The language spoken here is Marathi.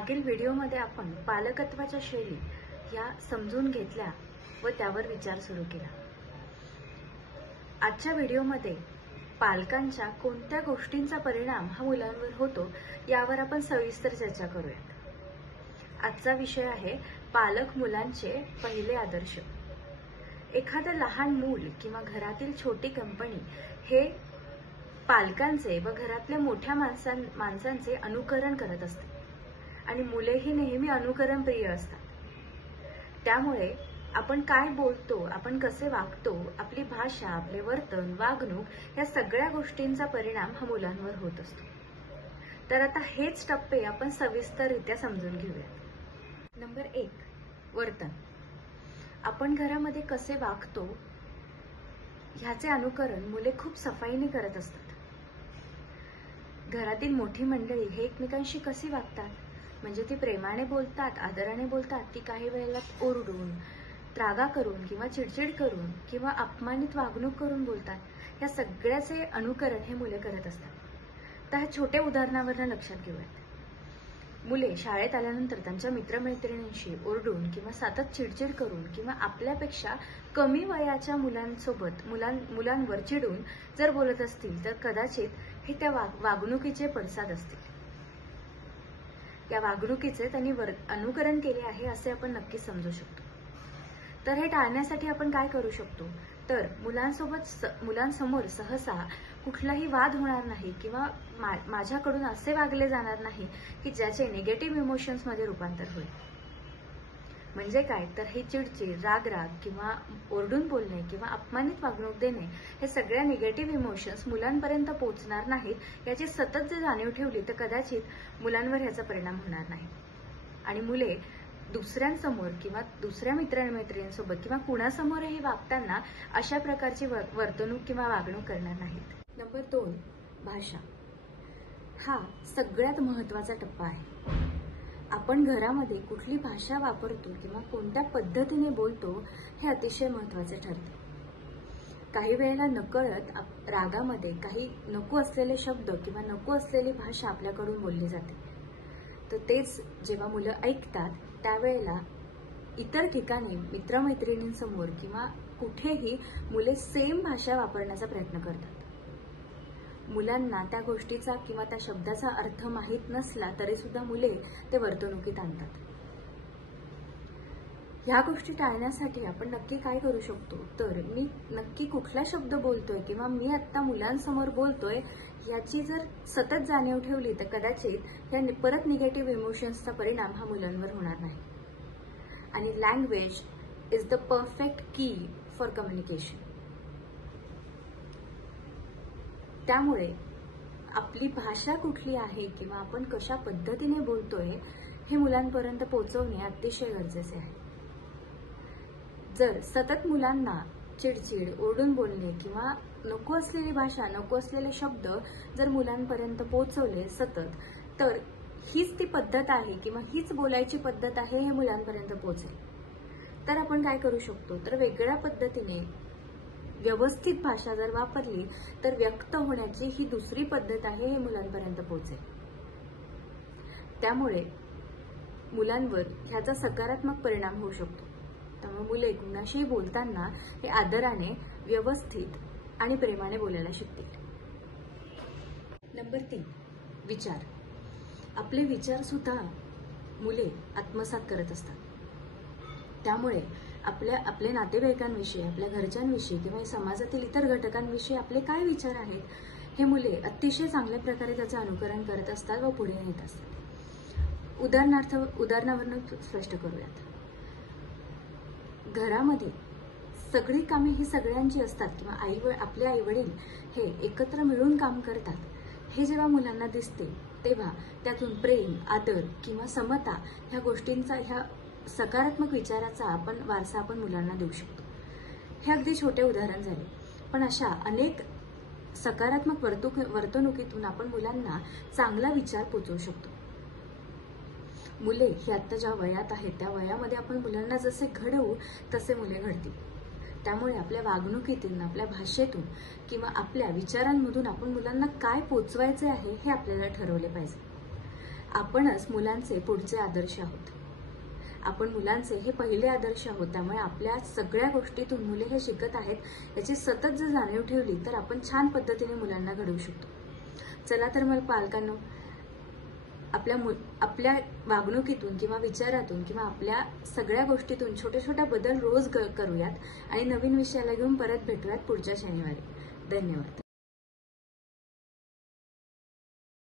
मागील व्हिडिओमध्ये आपण पालकत्वाच्या शैली या समजून घेतल्या व त्यावर विचार सुरू केला। आजच्या व्हिडिओमध्ये पालकांच्या कोणत्या गोष्टींचा परिणाम हा मुलांवर होतो यावर आपण सविस्तर चर्चा करूयात। आजचा विषय आहे पालक मुलांचे पहिले आदर्श। एखादं लहान मूल किंवा घरातील छोटी कंपनी हे पालकांचे व घरातल्या मोठ्या माणसांचे अनुकरण करत असते आणि मुलेही नेहमी अनुकरण प्रिय असतात। त्यामुळे आपण काय बोलतो, आपण कसे वागतो, आपली भाषा, आपले वर्तन, वागणूक या सगळ्या गोष्टींचा परिणाम हा मुलांवर होत असतो। तर आता हेच टप्पे आपण सविस्तररित्या समजून घेऊया। नंबर 1, वर्तन। आपण घरामध्ये कसे वागतो ह्याचे अनुकरण मुले खूप सफाईने करत असतात। घरातील मोठी मंडळी हे एकमेकांशी कशी वागतात, म्हणजे ती प्रेमाने बोलतात, आदराने बोलतात, ती काही वेळेला ओरडून, त्रागा करून किंवा चिडचिड करून किंवा अपमानित वागणूक करून बोलतात। या सगळ्याचे अनुकरण हे मुले करत असतात। तर ह्या छोट्या उदाहरणावरून लक्षात घेऊयात। मुले शाळेत आल्यानंतर त्यांच्या मित्रमैत्रिणींशी ओरडून किंवा सतत चिडचिड करून किंवा आपल्यापेक्षा कमी वयाच्या मुलांवर चिडून जर बोलत असतील तर कदाचित हे त्या वागणुकीचे पडसाद असतील। या वागणुकीचे त्यांनी अनुकरण केले आहे असे आपण नक्कीच समजू शकतो। तर हे टाळण्यासाठी आपण काय करू शकतो, तर मुलांसमोर सहसा कुठलाही वाद होणार नाही किंवा माझ्याकडून असे वागले जाणार नाही की ज्याचे निगेटिव्ह इमोशन्स मध्ये रूपांतर होईल। म्हणजे काय, तर ही चिडचिड, राग किंवा ओरडून बोलणे किंवा अपमानित वागणूक देणे हे सगळ्या निगेटिव्ह इमोशन्स मुलांपर्यंत पोहोचणार नाहीत याची सतत जर जाणीव ठेवली तर कदाचित मुलांवर ह्याचा परिणाम होणार नाही आणि मुले दुसऱ्यांसमोर किंवा दुसऱ्या मित्रमैत्रिणींसोबत किंवा कुणासमोरही वागताना अशा प्रकारची वर्तणूक किंवा वागणूक करणार नाहीत। नंबर 2, भाषा। हा सगळ्यात महत्त्वाचा टप्पा आहे। आपण घरामध्ये कुठली भाषा वापरतो किंवा कोणत्या पद्धतीने बोलतो हे अतिशय महत्त्वाचे ठरते। काही वेळेला नकळत रागामध्ये काही नको असलेले शब्द किंवा नको असलेली भाषा आपल्याकडून बोलली जाते। तर तेच जेव्हा मुलं ऐकतात त्यावेळेला इतर ठिकाणी मित्रमैत्रिणींसमोर किंवा कुठेही मुले सेम भाषा वापरण्याचा प्रयत्न करतात। मुलांना त्या गोष्टीचा किंवा त्या शब्दाचा अर्थ माहीत नसला तरी सुद्धा मुले ते वर्तणुकीत आणतात। ह्या गोष्टी टाळण्यासाठी आपण नक्की काय करू शकतो, तर मी नक्की कुठला शब्द बोलतोय किंवा मी आता मुलांसमोर बोलतोय याची जर सतत जाणीव ठेवली तर कदाचित या परत निगेटिव्ह इमोशन्सचा परिणाम हा मुलांवर होणार नाही। आणि लँग्वेज इज द परफेक्ट की फॉर कम्युनिकेशन। त्यामुळे आपली भाषा कुठली आहे किंवा आपण कशा पद्धतीने बोलतोय हे मुलांपर्यंत पोहोचवणे अतिशय गरजेचे आहे। जर सतत मुलांना चिडचिड, ओरडून बोलणे किंवा नको असलेली भाषा, नको असलेले शब्द जर मुलांपर्यंत पोहोचवले सतत, तर हीच ती पद्धत आहे किंवा हीच बोलायची पद्धत आहे हे मुलांपर्यंत पोहोचेल। तर आपण काय करू शकतो, तर वेगळ्या पद्धतीने व्यवस्थित भाषा जर वापरली तर व्यक्त होण्याची ही दुसरी पद्धत आहे हे मुलांपर्यंत पोहोचेल। त्यामुळे मुलांवर ह्याचा सकारात्मक परिणाम होऊ शकतो। त्यामुळे मुले कुणाशीही बोलताना हे आदराने, व्यवस्थित आणि प्रेमाने बोलायला शिकतील। नंबर 3, विचार। आपले विचार सुद्धा मुले आत्मसात करत असतात। त्यामुळे आपल्या नातेवाईकांविषयी, आपल्या घरच्यांविषयी किंवा समाजातील इतर घटकांविषयी आपले काय विचार आहेत हे मुले अतिशय चांगल्या प्रकारे त्याचे अनुकरण करत असतात व पुढे नेत असतात। उदाहरणावरून स्पष्ट करूयात। घरामध्ये सगळी कामे ही सगळ्यांची असतात किंवा आपले आईवडील हे एकत्र मिळून काम करतात हे जेव्हा मुलांना दिसते तेव्हा त्यातून प्रेम, आदर किंवा समता ह्या गोष्टींचा, ह्या सकारात्मक विचाराचा वारसा आपण मुलांना देऊ शकतो। हे अगदी छोटे उदाहरण झाले, पण अशा अनेक सकारात्मक वर्तणुकीतून आपण मुलांना चांगला विचार पोचवू शकतो। मुले ही आता ज्या वयात आहेत त्या वयामध्ये आपण मुलांना जसे घडवू तसे मुले घडतील। त्यामुळे आपल्या वागणुकीतून, आपल्या भाषेतून किंवा आपल्या विचारांमधून आपण मुलांना काय पोचवायचे आहे हे आपल्याला ठरवले पाहिजे। आपणच मुलांचे पुढचे आदर्श आहोत. आपण मुलांचे हे पहिले आदर्श आहोत. त्यामुळे आपल्या सगळ्या गोष्टीतून मुले हे शिकत आहेत याची सतत जर जाणीव ठेवली तर आपण छान पद्धतीने मुलांना घडवू शकतो. चला तर मग पालकांनो, आपल्या वागणुकीतून किंवा विचारातून किंवा आपल्या सगळ्या गोष्टीतून छोटे छोटे बदल रोज करूयात आणि नवीन विषयाला घेऊन परत भेटूयात पुढच्या शनिवारी. धन्यवाद.